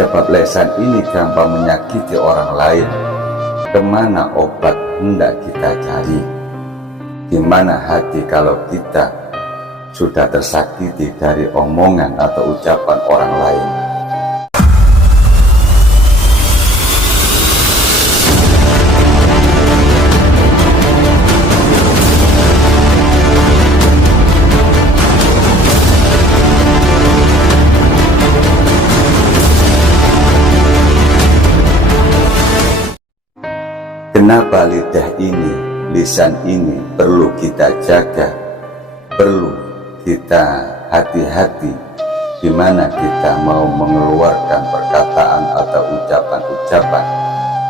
Sebab lesan ini gampang menyakiti orang lain. Kemana obat hendak kita cari? Di mana hati kalau kita sudah tersakiti dari omongan atau ucapan orang lain? Kenapa lidah ini, lisan ini perlu kita jaga, perlu kita hati-hati di mana kita mau mengeluarkan perkataan atau ucapan-ucapan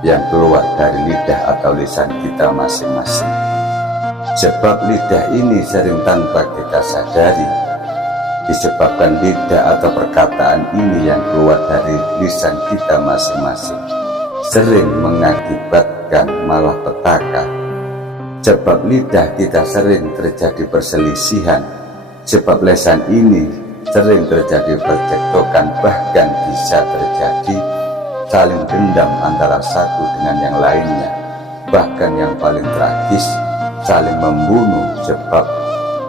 yang keluar dari lidah atau lisan kita masing-masing. Sebab lidah ini sering tanpa kita sadari, disebabkan lidah atau perkataan ini yang keluar dari lisan kita masing-masing sering mengakibatkan malah petaka. Sebab lidah kita sering terjadi perselisihan, sebab lesan ini sering terjadi percekcokan, bahkan bisa terjadi saling dendam antara satu dengan yang lainnya. Bahkan yang paling tragis, saling membunuh sebab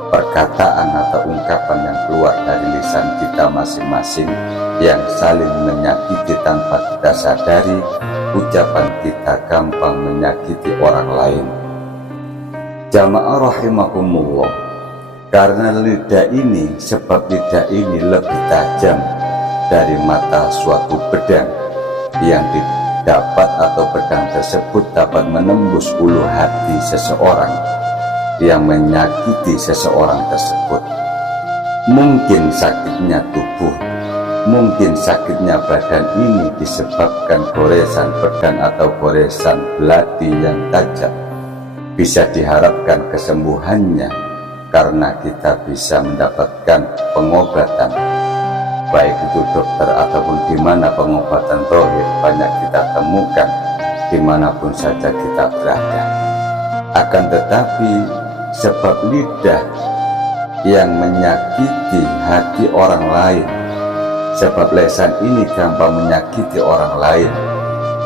perkataan atau ungkapan yang keluar dari lisan kita masing-masing yang saling menyakiti tanpa kita sadari. Ucapan kita gampang menyakiti orang lain. Jamaah rahimakumullah, karena lidah ini, sebab lidah ini lebih tajam dari mata suatu pedang, yang didapat atau pedang tersebut dapat menembus ulu hati seseorang yang menyakiti seseorang tersebut. Mungkin sakitnya tubuh, mungkin sakitnya badan ini disebabkan goresan pedang atau goresan belati yang tajam. Bisa diharapkan kesembuhannya karena kita bisa mendapatkan pengobatan, baik itu dokter ataupun di mana pengobatan zahir banyak kita temukan dimanapun saja kita berada. Akan tetapi sebab lidah yang menyakiti hati orang lain, sebab lesan ini gampang menyakiti orang lain,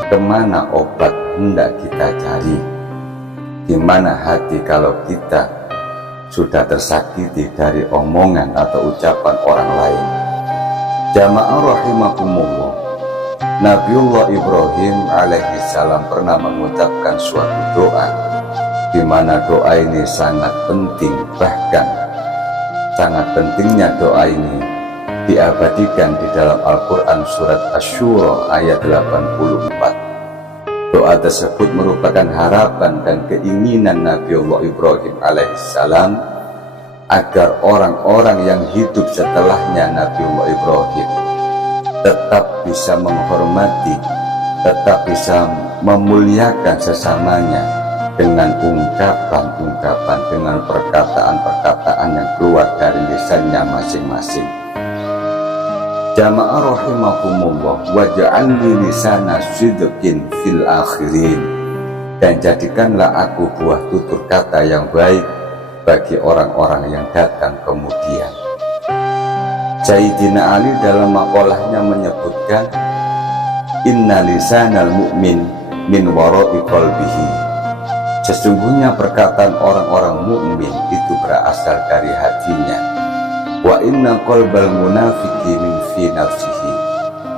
kemana obat hendak kita cari? Di mana hati kalau kita sudah tersakiti dari omongan atau ucapan orang lain? Jamaah rahimakumullah, Nabiullah Ibrahim alaihi salam pernah mengucapkan suatu doa, di mana doa ini sangat penting, bahkan sangat pentingnya doa ini diabadikan di dalam Al-Quran surat Asy-Syura ayat 84. Doa tersebut merupakan harapan dan keinginan Nabiullah Ibrahim alaihissalam agar orang-orang yang hidup setelahnya Nabiullah Ibrahim tetap bisa menghormati, tetap bisa memuliakan sesamanya dengan ungkapan-ungkapan, dengan perkataan-perkataan yang keluar dari lisannya masing-masing. Jamaah rahimakumullah, waj'alni lisana sidqin fil akhirin, dan jadikanlah aku buah tutur kata yang baik bagi orang-orang yang datang kemudian. Sayyidina Ali dalam makolahnya menyebutkan, inna lisanal mu'min min wara'i qalbihi, sesungguhnya perkataan orang-orang mukmin itu berasal dari hatinya. Wa inna qalbal munafiqi min fi nafsihi,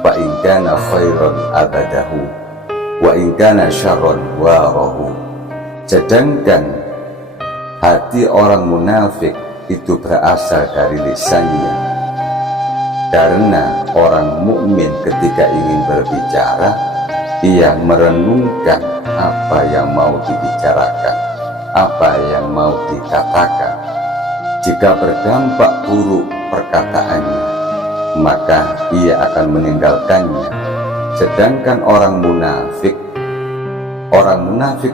fa in kana khairan abadahu wa in kana syarran warahu. Sedangkan hati orang munafik itu berasal dari lisannya, karena orang mukmin ketika ingin berbicara, ia merenungkan apa yang mau dibicarakan, apa yang mau dikatakan. Jika berdampak buruk perkataannya, maka ia akan meninggalkannya. Sedangkan orang munafik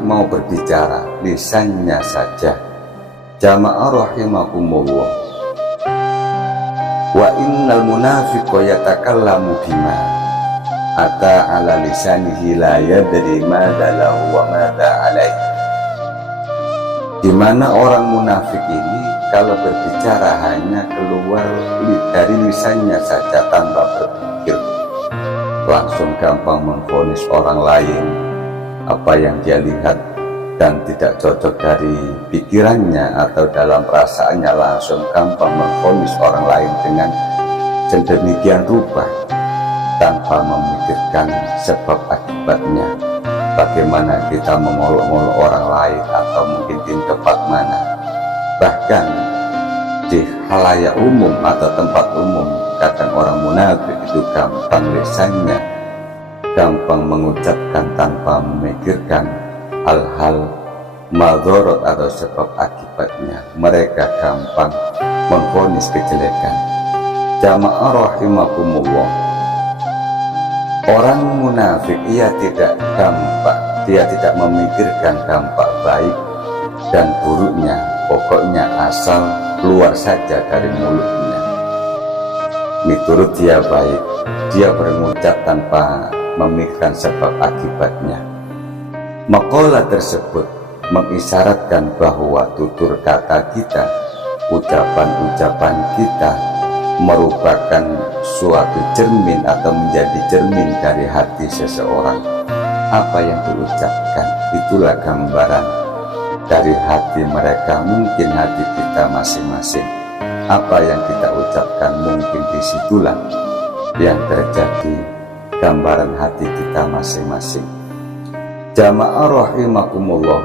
mau berbicara, lisannya saja. Jamaah rahimakumullah, wa innal munafiqa yatakallamu bima ata ala lisanihi la yadri madza lahu wa madza alaihi. Di mana orang munafik ini kalau berbicara hanya keluar dari lisannya saja tanpa berpikir, langsung gampang memvonis orang lain apa yang dia lihat dan tidak cocok dari pikirannya atau dalam perasaannya, langsung gampang memvonis orang lain dengan sedemikian rupa tanpa memikirkan sebab akibatnya. Bagaimana kita mengolok-olok orang lain atau mungkin di tempat mana, bahkan di khalayak umum atau tempat umum. Kadang orang munafik itu gampang lisannya, gampang mengucapkan tanpa memikirkan hal-hal madharat atau sebab akibatnya. Mereka gampang memvonis kejelekan. Jamaah rahimakumullah, orang munafik ia tidak memikirkan dampak baik dan buruknya, pokoknya asal keluar saja dari mulutnya. Miturut dia baik, dia berucap tanpa memikirkan sebab akibatnya. Maqalah tersebut mengisyaratkan bahwa tutur kata kita, ucapan-ucapan kita merupakan suatu cermin atau menjadi cermin dari hati seseorang. Apa yang diucapkan itulah gambaran dari hati mereka, mungkin hati kita masing-masing. Apa yang kita ucapkan mungkin disitulah yang terjadi gambaran hati kita masing-masing. Jamaah rahimakumullah,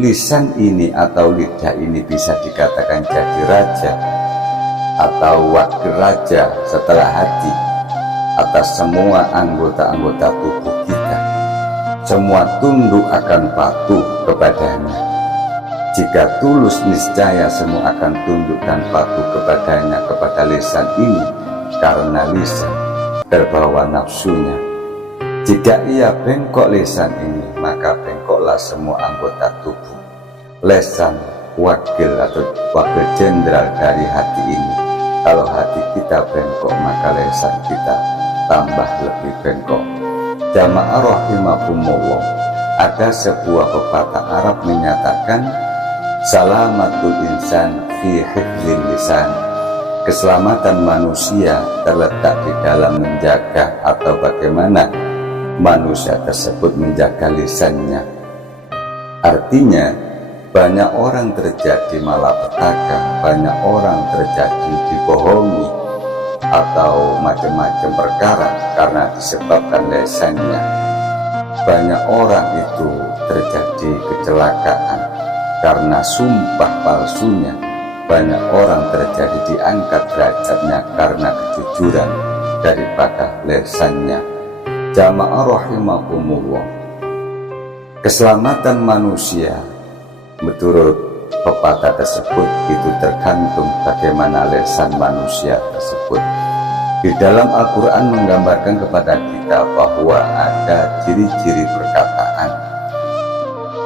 lisan ini atau lidah ini bisa dikatakan jadi raja atau wakil raja setelah hati atas semua anggota-anggota tubuh kita. Semua tunduk akan patuh kepadanya. Jika tulus, niscaya semua akan tunduk dan patuh kepadanya, kepada lisan ini, karena lisan terbawa nafsunya. Jika ia bengkok lisan ini, maka bengkoklah semua anggota tubuh. Lisan wakil atau wakil jenderal dari hati ini. Kalau hati kita bengkok, maka lisan kita tambah lebih bengkok. Jamaah rahimakumullah, ada sebuah pepatah Arab menyatakan salamatul insan fi hifzil lisan. Keselamatan manusia terletak di dalam menjaga atau bagaimana manusia tersebut menjaga lisannya. Artinya banyak orang terjadi malapetaka, banyak orang terjadi dibohongi atau macam-macam perkara karena disebabkan lisannya. Banyak orang itu terjadi kecelakaan karena sumpah palsunya. Banyak orang terjadi diangkat derajatnya karena kejujuran daripada lisannya. Jamaah rahimakumullah, keselamatan manusia menurut pepatah tersebut itu tergantung bagaimana lisan manusia tersebut. Di dalam Al-Quran menggambarkan kepada kita bahwa ada ciri-ciri perkataan,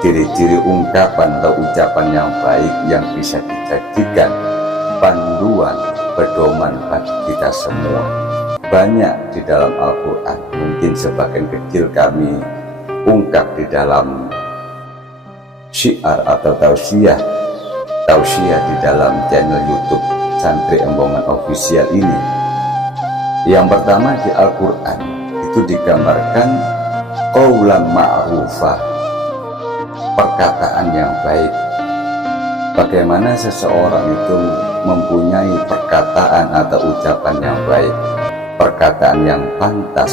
ciri-ciri ungkapan atau ucapan yang baik yang bisa dijadikan panduan pedoman bagi kita semua. Banyak di dalam Al-Quran, mungkin sebagian kecil kami ungkap di dalam syiar atau tausiah di dalam channel YouTube Santri Embongan Official ini. Yang pertama, di Al-Quran itu digambarkan qaulan ma'rufah, perkataan yang baik. Bagaimana seseorang itu mempunyai perkataan atau ucapan yang baik, perkataan yang pantas,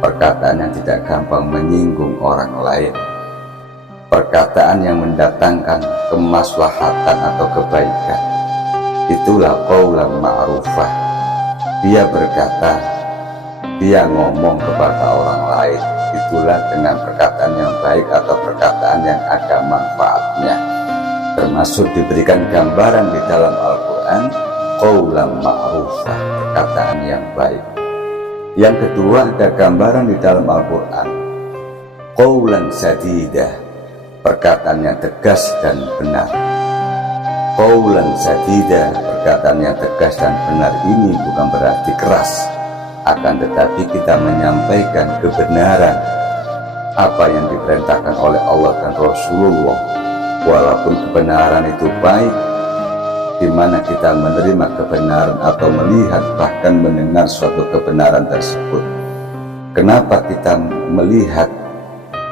perkataan yang tidak gampang menyinggung orang lain, perkataan yang mendatangkan kemaslahatan atau kebaikan. Itulah qaulan ma'rufah. Dia berkata, dia ngomong kepada orang lain, itulah dengan perkataan yang baik atau perkataan yang ada manfaatnya. Termasuk diberikan gambaran di dalam Al-Quran qaulan ma'rufah, perkataan yang baik. Yang kedua, ada gambaran di dalam Al-Quran qaulan sadidah, perkataan yang tegas dan benar. Qaulan sadidah, perkataan yang tegas dan benar ini bukan berarti keras, akan tetapi kita menyampaikan kebenaran apa yang diperintahkan oleh Allah dan Rasulullah. Walaupun kebenaran itu baik, di mana kita menerima kebenaran atau melihat bahkan mendengar suatu kebenaran tersebut, Kenapa kita melihat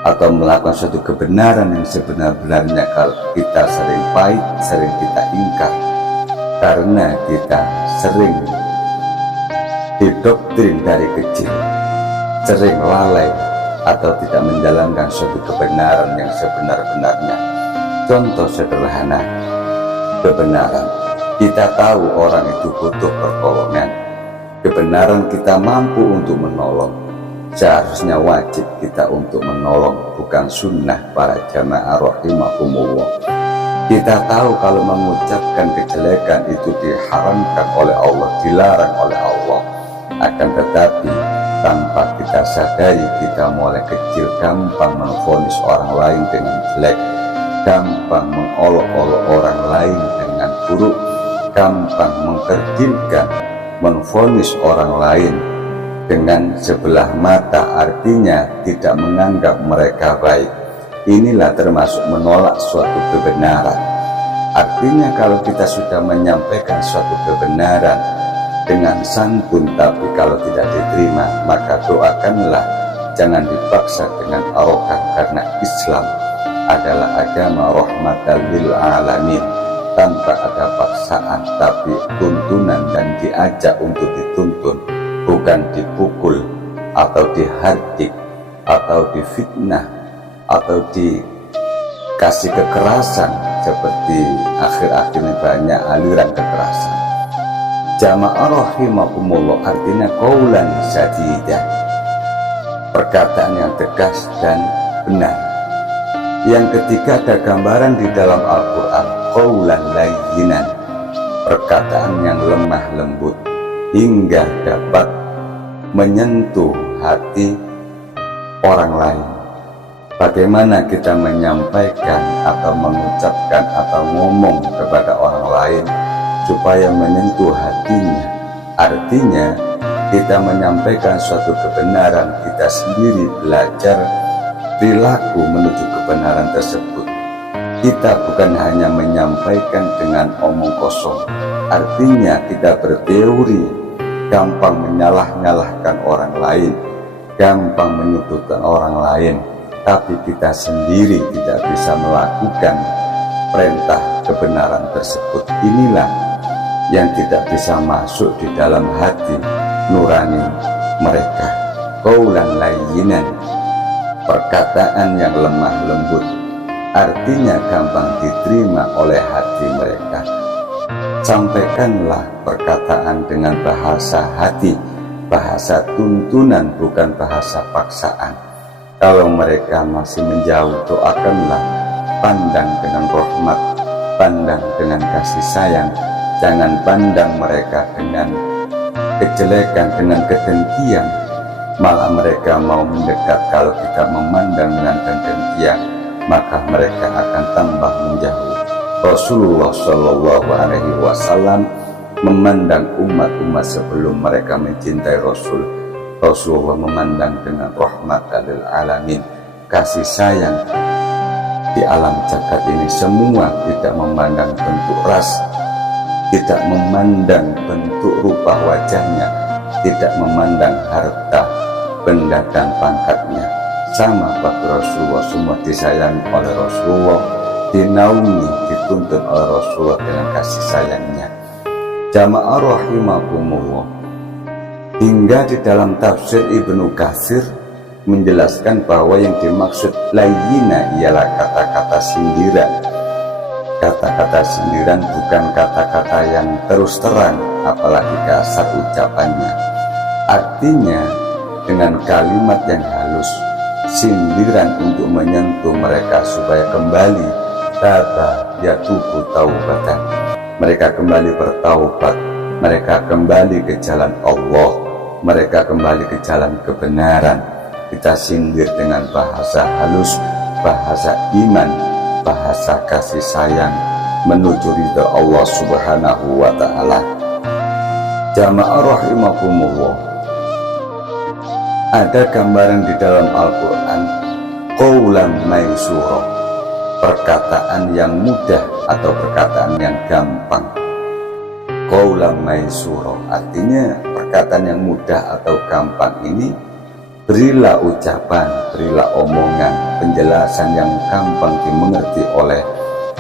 atau melakukan suatu kebenaran yang sebenar-benarnya kalau kita sering pahit, sering kita ingkar? Karena kita sering didoktrin dari kecil, sering lalai atau tidak menjalankan suatu kebenaran yang sebenar-benarnya. Contoh sederhana, kebenaran. Kita tahu orang itu butuh pertolongan. Kebenaran kita mampu untuk menolong. Seharusnya wajib kita untuk menolong, bukan sunnah para jamaah rahimakumullah. Kita tahu kalau mengucapkan kejelekan itu diharamkan oleh Allah, dilarang oleh Allah. Akan tetapi tanpa kita sadari, kita mulai kecil gampang menvonis orang lain dengan jelek, gampang mengolok-olok orang lain dengan buruk, gampang mengkerdilkan, menvonis orang lain dengan sebelah mata, artinya tidak menganggap mereka baik. Inilah termasuk menolak suatu kebenaran. Artinya kalau kita sudah menyampaikan suatu kebenaran dengan santun, tapi kalau tidak diterima, maka doakanlah, jangan dipaksa dengan arogan, karena Islam adalah agama rahmatan lil alamin, tanpa ada paksaan, tapi tuntunan dan diajak untuk dituntun, bukan dipukul atau dihardik atau difitnah atau dikasih kekerasan seperti akhir-akhir ini banyak aliran kekerasan. Jamaah rahimakumullah artinya qaulan sadidah, perkataan yang tegas dan benar. Yang ketiga ada gambaran di dalam Al-Quran, qaulan layyinan, perkataan yang lemah lembut hingga dapat menyentuh hati orang lain. Bagaimana kita menyampaikan atau mengucapkan atau ngomong kepada orang lain supaya menyentuh hatinya? Artinya kita menyampaikan suatu kebenaran, kita sendiri belajar perilaku menuju kebenaran tersebut. Kita bukan hanya menyampaikan dengan omong kosong, artinya kita berteori, gampang menyalah-nyalahkan orang lain, gampang menyudutkan orang lain, tapi kita sendiri tidak bisa melakukan perintah kebenaran tersebut. Inilah yang tidak bisa masuk di dalam hati nurani mereka. Qaulan layyinan, perkataan yang lemah lembut, artinya gampang diterima oleh hati mereka. Sampaikanlah perkataan dengan bahasa hati, bahasa tuntunan, bukan bahasa paksaan. Kalau mereka masih menjauh, doakanlah, pandang dengan rahmat, pandang dengan kasih sayang. Jangan pandang mereka dengan kejelekan, dengan kedengkian. Malah mereka mau mendekat. Kalau kita memandang dengan kedengkian, maka mereka akan tambah menjauh. Rasulullah Shallallahu Alaihi Wasallam memandang umat-umat sebelum mereka mencintai Rasul. Rasulullah memandang dengan rahmatan lil alamin, kasih sayang di alam jagat ini semua, tidak memandang bentuk ras, tidak memandang bentuk rupa wajahnya, tidak memandang harta, benda dan pangkatnya. Sama bagi Rasulullah, semua disayangi oleh Rasulullah, dinaungi, dituntun oleh Rasulullah dengan kasih sayangnya. Jamaah rahimakumullah, hingga di dalam tafsir Ibnu Katsir menjelaskan bahwa yang dimaksud layyina ialah kata-kata sindiran. Kata-kata sindiran bukan kata-kata yang terus terang, apalagi kasar ucapannya. Artinya dengan kalimat yang halus, sindiran untuk menyentuh mereka supaya kembali taba yatubu taubatan, mereka kembali bertaubat, mereka kembali ke jalan Allah, mereka kembali ke jalan kebenaran. Kita sindir dengan bahasa halus, bahasa iman, bahasa kasih sayang menuju ridha Allah Subhanahu wa ta'ala. Jamaah rahimakumullah, ada gambaran di dalam Al-Quran, qaulan maysura, perkataan yang mudah atau perkataan yang gampang. Qaulan maysura artinya perkataan yang mudah atau gampang ini Berilah ucapan, berilah omongan, penjelasan yang gampang dimengerti oleh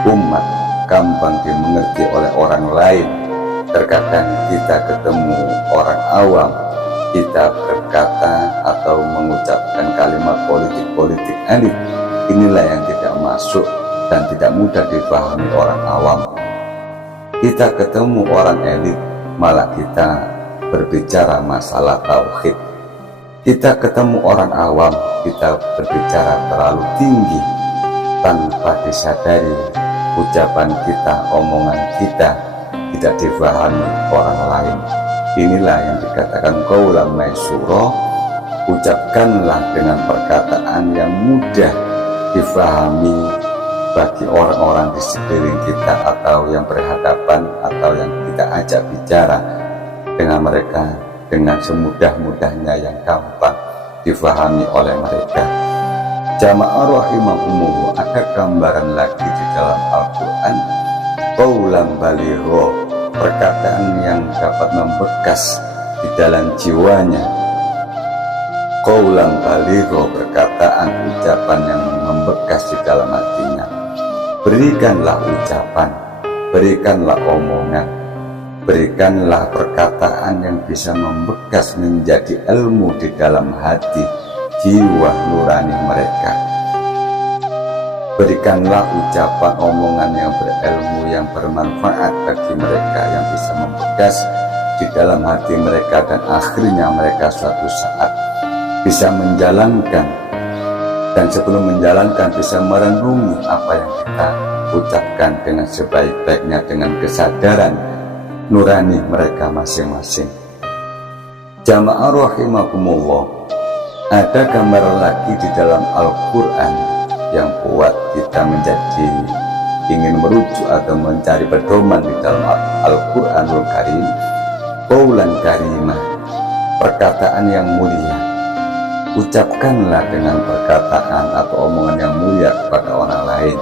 umat, gampang dimengerti oleh orang lain. Terkadang kita ketemu orang awam, kita berkata atau mengucapkan kalimat politik elit. Inilah yang tidak masuk dan tidak mudah dipahami orang awam. Kita ketemu orang elit, malah kita berbicara masalah tauhid. Kita ketemu orang awam, kita berbicara terlalu tinggi tanpa disadari ucapan kita, omongan kita tidak dipahami orang lain. Inilah yang dikatakan qaulan maysura, ucapkanlah dengan perkataan yang mudah difahami bagi orang-orang di sekeliling kita atau yang berhadapan atau yang kita ajak bicara dengan mereka dengan semudah-mudahnya yang gampang difahami oleh mereka. Jamaah rahimakumullah, ada gambaran lagi di dalam Al-Quran, qaulan baligha, perkataan yang dapat membekas di dalam jiwanya. Qaulan baligha, perkataan ucapan yang membekas di dalam hatinya. Berikanlah ucapan, berikanlah omongan, berikanlah perkataan yang bisa membekas menjadi ilmu di dalam hati, jiwa nurani mereka. Berikanlah ucapan omongan yang berilmu, yang bermanfaat bagi mereka, yang bisa membekas di dalam hati mereka, dan akhirnya mereka suatu saat bisa menjalankan, dan sebelum menjalankan bisa merenungi apa yang kita ucapkan dengan sebaik-baiknya, dengan kesadaran nurani mereka masing-masing. Jamaah rahimakumullah, ada gambaran lagi di dalam Al-Quran yang buat kita menjadi ingin merujuk atau mencari pedoman di dalam Al-Quranul Karim. Qaulan karimah, perkataan yang mulia. Ucapkanlah dengan perkataan atau omongan yang mulia kepada orang lain.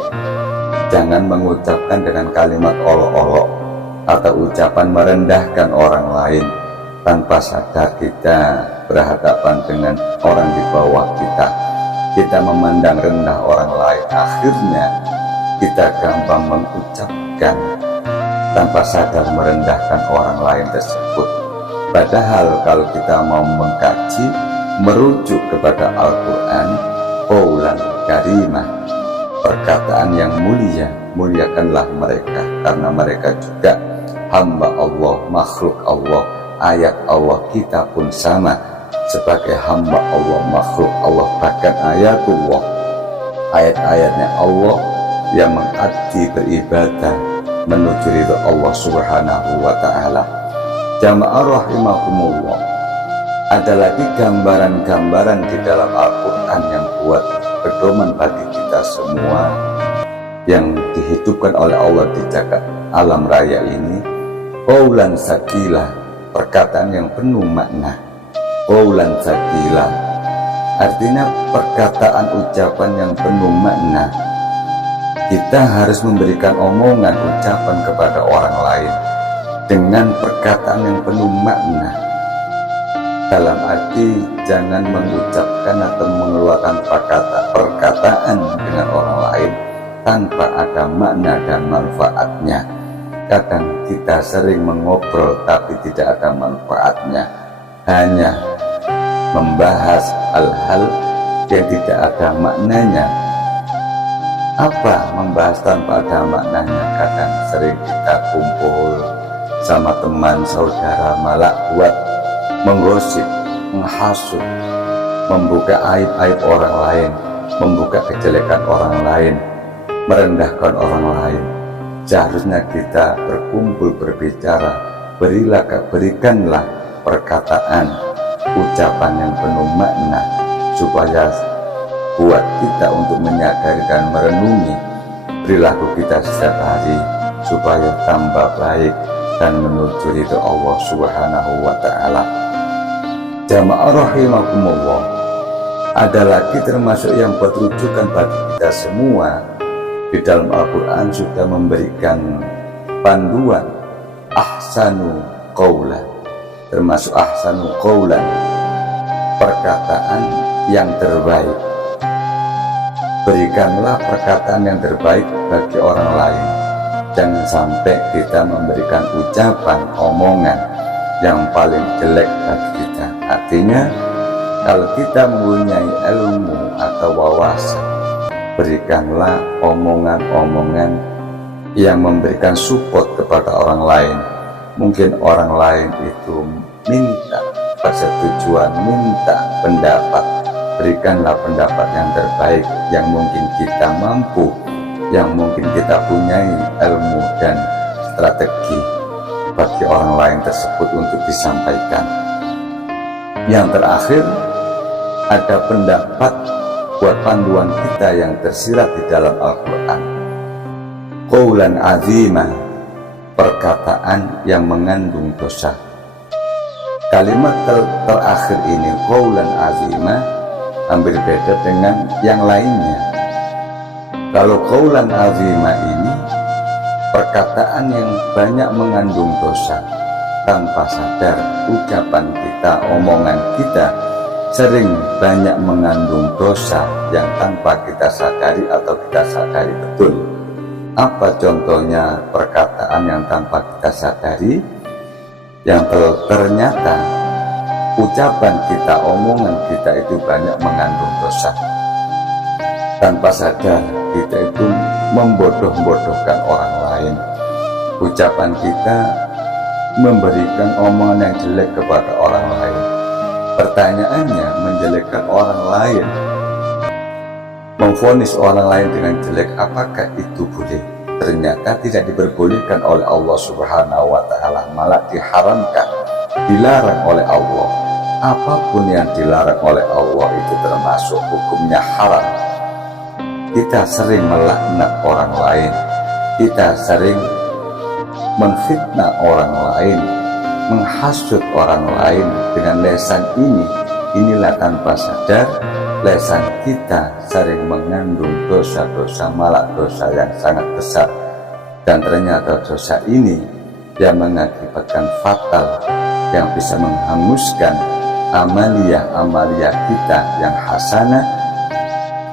Jangan mengucapkan dengan kalimat olok-olok atau ucapan merendahkan orang lain. Tanpa sadar kita berhadapan dengan orang di bawah kita. Kita memandang rendah orang lain. Akhirnya kita gampang mengucapkan tanpa sadar merendahkan orang lain tersebut. Padahal kalau kita mau mengkaji, merujuk kepada Al-Quran, qaulan karimah, perkataan yang mulia, muliakanlah mereka, karena mereka juga hamba Allah, makhluk Allah, ayat Allah. Kita pun sama sebagai hamba Allah, makhluk Allah, bahkan ayatullah, ayat-ayatnya Allah yang mengabdi beribadah menuju ridha Allah subhanahu wa ta'ala. Jamaah rahimakumullah, ada lagi gambaran-gambaran di dalam Al-Quran yang buat pedoman bagi kita semua yang dihidupkan oleh Allah di jagat alam raya ini. Qaulan saqilah, perkataan yang penuh makna. Qaulan saqilah artinya perkataan ucapan yang penuh makna. Kita harus memberikan omongan, ucapan kepada orang lain dengan perkataan yang penuh makna. Dalam arti jangan mengucapkan atau mengeluarkan perkataan dengan orang lain tanpa ada makna dan manfaatnya. Kadang kita sering mengobrol tapi tidak ada manfaatnya, hanya membahas hal-hal yang tidak ada maknanya. Apa membahas tanpa ada maknanya? Kadang sering kita kumpul sama teman saudara malah buat menggosip, menghasut, membuka aib-aib orang lain, membuka kejelekan orang lain, merendahkan orang lain. Seharusnya kita berkumpul berbicara, berikanlah perkataan, ucapan yang penuh makna, supaya buat kita untuk menyadari dan merenungi perilaku kita setiap hari, supaya tambah baik dan menuju ridha Allah subhanahu wa ta'ala. Jamaah rahimakumullah, ada lagi termasuk yang buat rujukan bagi kita semua. Di dalam Al-Quran sudah memberikan panduan ahsanu qaulan, termasuk ahsanu qaulan, perkataan yang terbaik. Berikanlah perkataan yang terbaik bagi orang lain. Jangan sampai kita memberikan ucapan, omongan yang paling jelek bagi kita. Artinya, kalau kita mempunyai ilmu atau wawasan, berikanlah omongan-omongan yang memberikan support kepada orang lain. Mungkin orang lain itu minta persetujuan, minta pendapat. Berikanlah pendapat yang terbaik, yang mungkin kita mampu, yang mungkin kita punyai ilmu dan strategi bagi orang lain tersebut untuk disampaikan. Yang terakhir, ada pendapat buat panduan kita yang tersirat di dalam Al-Quran. Qaulan azimah, perkataan yang mengandung dosa. Kalimat terakhir ini, qaulan azimah, hampir beda dengan yang lainnya. Kalau qaulan azimah ini perkataan yang banyak mengandung dosa, tanpa sadar ucapan kita, omongan kita sering banyak mengandung dosa yang tanpa kita sadari atau kita sadari betul. Apa contohnya perkataan yang tanpa kita sadari, yang ternyata ucapan kita, omongan kita itu banyak mengandung dosa. Tanpa sadar kita itu membodoh-bodohkan orang lain. Ucapan kita memberikan omongan yang jelek kepada orang lain. Pertanyaannya, menjelekkan orang lain, memvonis orang lain dengan jelek, apakah itu boleh? Ternyata tidak diperbolehkan oleh Allah Subhanahu wa Ta'ala, malah diharamkan, dilarang oleh Allah. Apapun yang dilarang oleh Allah itu termasuk hukumnya haram. Kita sering melaknat orang lain, kita sering menfitnah orang lain, menghasut orang lain dengan lesan ini. Inilah tanpa sadar lesan kita sering mengandung dosa-dosa, malah dosa yang sangat besar. Dan ternyata dosa ini yang mengakibatkan fatal, yang bisa menghanguskan amalia-amalia kita yang hasanah,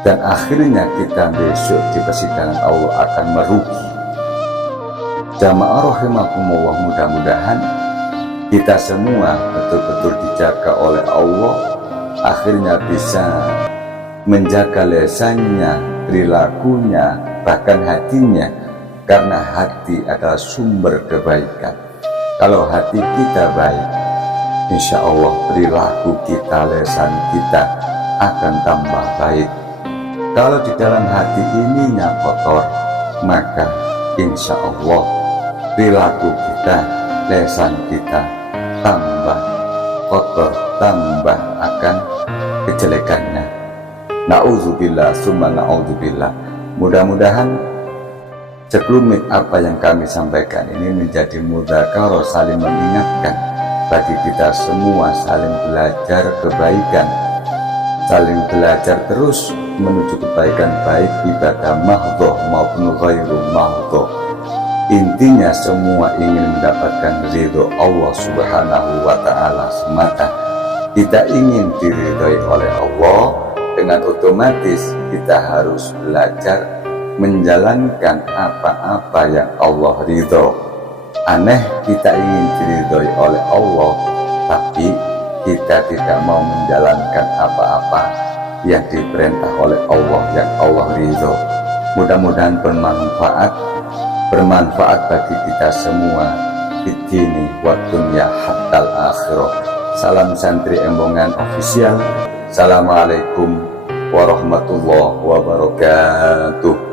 dan akhirnya kita besok di persidangan Allah akan merugi. Jamaah rahimakumullah, mudah-mudahan kita semua betul-betul dijaga oleh Allah, akhirnya bisa menjaga lesannya, perilakunya, bahkan hatinya, karena hati adalah sumber kebaikan. Kalau hati kita baik, insya Allah perilaku kita, lesan kita akan tambah baik. Kalau di dalam hati ininya kotor, maka insya Allah perilaku kita, lesan kita tambah kotor, tambah akan kejelekannya. Na'udzubillah summa na'udzubillah. Mudah-mudahan sekelumit apa yang kami sampaikan ini menjadi mudzakarah, saling mengingatkan bagi kita semua, saling belajar kebaikan, saling belajar terus menuju kebaikan, baik ibadah mahdhah maupun ghairu mahdhah. Intinya semua ingin mendapatkan ridho Allah Subhanahu wa Ta'ala semata. Kita ingin diridhoi oleh Allah, dengan otomatis kita harus belajar menjalankan apa-apa yang Allah ridho. Aneh, kita ingin diridhoi oleh Allah, tapi kita tidak mau menjalankan apa-apa yang diperintah oleh Allah, yang Allah ridho. Mudah-mudahan bermanfaat bagi kita semua di dini wa dunya hatta akhirah. Salam santri Embongan Official. Assalamualaikum warahmatullahi wabarakatuh.